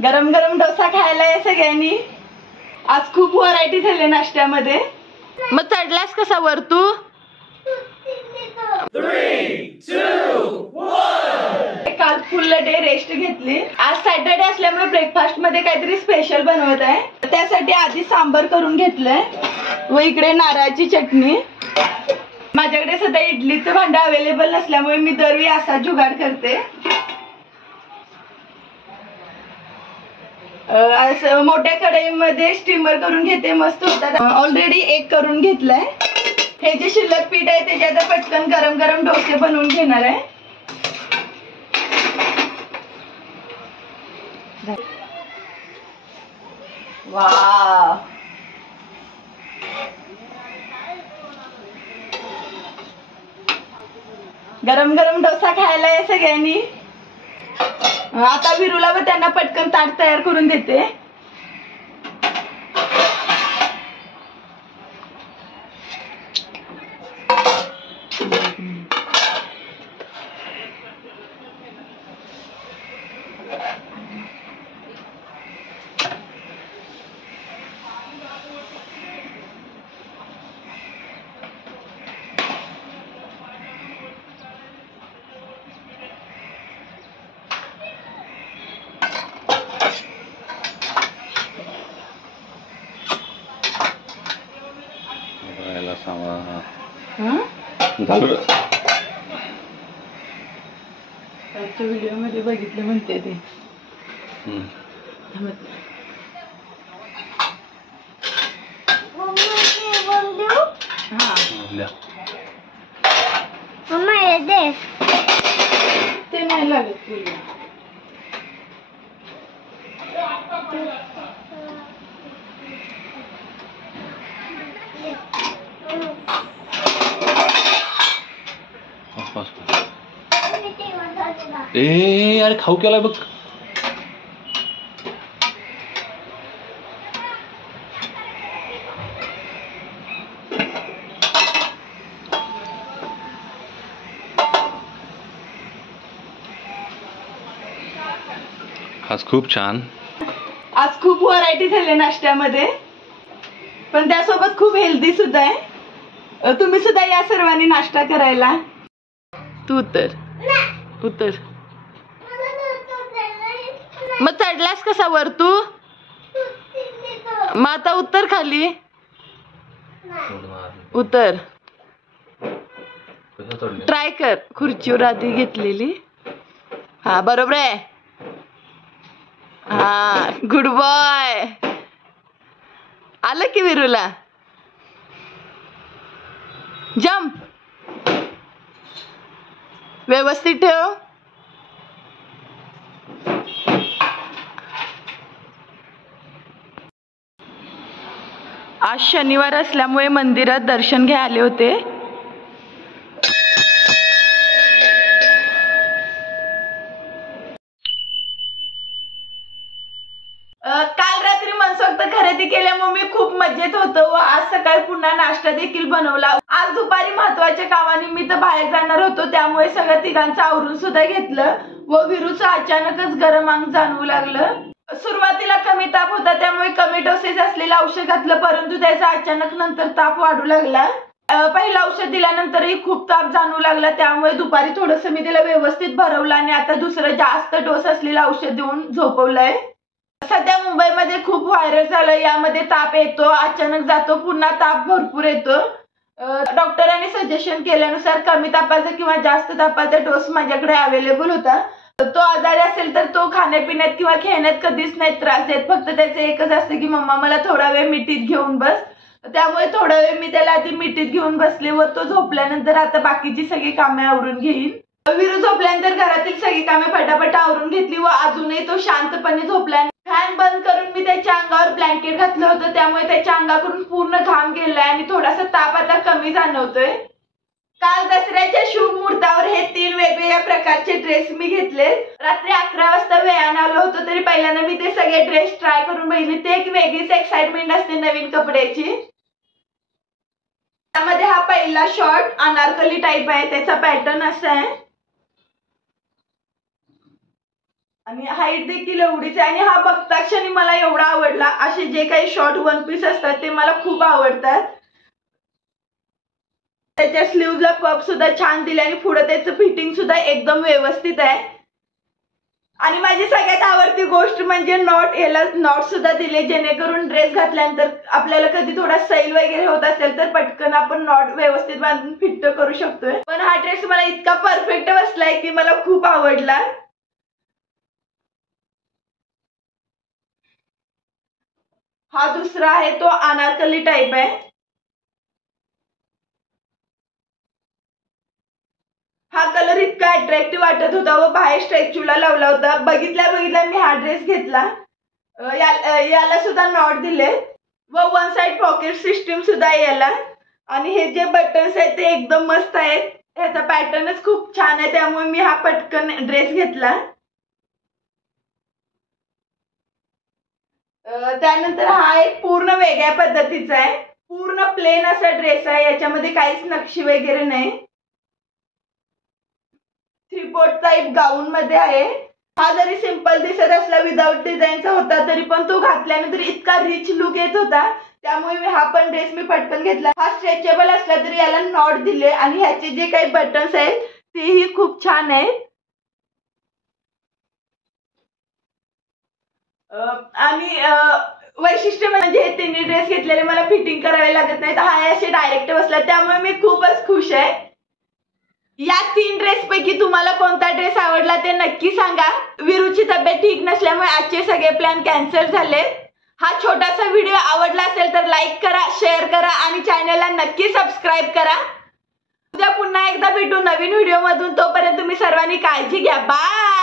गरम गरम डोसा खायला आहे सगळ्यांनी। आज खूप व्हरायटी झाले नाश्त्यामध्ये। मग चढलास कसा वर तू? 3, 2, 1 काल फुल डे रेस्ट घेतली। आज सॅटरडे असल्यामुळे ब्रेकफास्ट मध्ये काहीतरी स्पेशल बनवत आहे। त्यासाठी आधी सांबर करून घेतलंय व इकडे नारळाची चटणी। माझ्याकडे सध्या इडलीचं भांडं अवेलेबल नसल्यामुळे मी दरवेळी असा जुगाड करते। मोठ्या कढईमध्ये स्टीमर करून घेते, मस्त होतात। ऑलरेडी एक करून घेतलाय। हे जे शिल्लक पीठ आहे त्याच्यात पटकन गरम गरम डोसे बनवून घेणार आहे। वाव, गरम गरम डोसा खायला आहे सगळ्यांनी। आता विरूला व त्यांना पटकन ताट तयार करून देते। व्हिडिओ मध्ये बघितलं म्हणते ते। ते नाही लागत तुला। ए यार खाऊ केला बघ। आज खूप छान। आज खूप व्हरायटी झाले नाश्त्यामध्ये, पण त्यासोबत खूप हेल्दी सुद्धा आहे। तुम्ही सुद्धा या सर्वांनी नाश्ता करायला। तू उतर उतर। मग चढलास कसा वर तू? मग आता उतर खाली। उतर, ट्राय कर। खुर्चीवर आधी घेतलेली। हा बरोबर आहे। हा गुड बॉय। आलं की विरूला। जंप, व्यवस्थित ठेव। आज शनिवार असल्यामुळे मंदिरात दर्शन घ्यायला आले होते। काल रात्री मनसोक्त खरेदी केल्यामुळे मी खूप मजेत होतो व आज सकाळी पुन्हा नाश्ता देखील बनवला। आज दुपारी महत्त्वाच्या कामानिमित्त बाहेर जाणार होतो, त्यामुळे सगळं तिघांचं आवरून सुद्धा घेतलं व विरूचं अचानकच गरम अंग जाणवू लागलं। सुरुवातीला कमी ताप होता त्यामुळे कमी डोसेज असलेलं औषध घातलं, परंतु त्याचा अचानक नंतर ताप वाढू लागला। पहिलं औषध दिल्यानंतरही खूप ताप जाणवू लागला, त्यामुळे दुपारी थोडंसं मी तिला व्यवस्थित भरवलं आणि आता दुसरं जास्त डोस असलेलं औषध देऊन झोपवलंय। सध्या मुंबईमध्ये खूप व्हायरल झालं, यामध्ये ताप येतो, अचानक जातो, पुन्हा ताप भरपूर येतो। डॉक्टरांनी सजेशन केल्यानुसार कमी तापाचा किंवा जास्त तापाचा डोस माझ्याकडे अवेलेबल होता। तो आजारी असेल तर तो खाण्यापिण्यात किंवा खेळण्यात कधीच नाही त्रास देत, फक्त त्याचं एकच असतं की मम्मा मला थोडा वेळ मिठीत घेऊन बस। त्यामुळे थोडा वेळ मी त्याला आधी मिठीत घेऊन बसले व तो झोपल्यानंतर आता बाकीची सगळी कामे आवरून घेईन। विरू झोपल्यानंतर घरातील सगळी कामे फटाफट आवरून घेतली व अजूनही तो शांतपणे झोपला। फॅन बंद करून मी त्याच्या अंगावर ब्लँकेट घातलं होतं, त्यामुळे त्याच्या अंगाकडून पूर्ण घाम गेलाय आणि थोडासा ताप आता कमी जाणवतोय। काल दसऱ्याच्या शुभ मुहूर्तावर हे 3 वेगवेगळ्या प्रकारचे ड्रेस मी घेतले। रात्री 11 वाजता वेळाने आलो होतो तरी पहिल्यांदा मी ते सगळे ड्रेस ट्राय करून बघितले। ते एक वेगळीच एक्साइटमेंट असते नवीन कपड्याची। त्यामध्ये हा पहिला शॉर्ट अनारकली टाइप आहे, त्याचा पॅटर्न असा आहे। आणि हाईट देखील एवढीच आहे. आणि हा बघता क्षणी मला एवढा आवडला. असे जे काही शॉर्ट वन पीस असतात ते मला खूप आवडतात. त्याच्या स्लीव्हला पफ सुद्धा छान दिले आणि पुढे त्याचं फिटिंग सुद्धा एकदम व्यवस्थित आहे. आणि माझी सगळ्यात आवडती गोष्ट म्हणजे नॉट. याला नॉट सुद्धा दिले जेणेकरून ड्रेस घातल्यानंतर आपल्याला कधी थोडा सैल वगैरे होत असेल तर पटकन आपण नॉट व्यवस्थित बांधून फिट करू शकतोय. पण हा ड्रेस मला इतका परफेक्ट बसलाय की मला खूप आवडला. हा दुसरा आहे तो अनारकली टाइप आहे. हा कलर इतका अट्रॅक्टिव्ह वाटत होता व बाहेर स्टॅच्यूला लावला होता. बघितल्या मी हा ड्रेस घेतला. याला सुद्धा नॉट दिले व वन साइड पॉकेट सिस्टीम सुद्धा आहे याला. आणि हे जे बटन्स आहेत ते एकदम मस्त आहेत. ह्याचा पॅटर्नच खूप छान आहे त्यामुळे मी हा पटकन ड्रेस घेतला. त्यानंतर हा एक पूर्ण वेगळ्या पद्धतीचा आहे. पूर्ण प्लेन असा ड्रेस आहे. याच्यामध्ये काहीच नक्षी वगैरे नाही. 3/4 टाइप गाऊन मध्ये आहे. हा जरी सिंपल दिसत असला विदाउट डिझाईनचा होता तरी पण तो घातल्यानंतर इतका रिच लुक येत होता त्यामुळे हा पण ड्रेस मी पटकन घेतला. हा स्ट्रेचेबल असला तरी याला नॉट दिले आणि ह्याचे जे काही बटन्स आहेत तेही खूप छान आहेत. आणि वैशिष्ट्य म्हणजे हे तिन्ही ड्रेस घेतलेले मला फिटिंग करावे लागत नाहीत. हा असे डायरेक्ट बसला त्यामुळे मी खूपच खुश आहे. या 3 ड्रेस पैकी तुम्हाला कोणता ड्रेस आवडला ते नक्की सांगा. विरूची तब्येत ठीक नसल्यामुळे आजचे सगळे प्लॅन कॅन्सल झाले. हा छोटासा व्हिडिओ आवडला असेल तर लाईक करा, शेअर करा आणि चॅनलला नक्की सबस्क्राईब करा. उद्या पुन्हा एकदा भेटू नवीन व्हिडिओ मधून. तोपर्यंत तुम्ही सर्वांनी काळजी घ्या. बाय.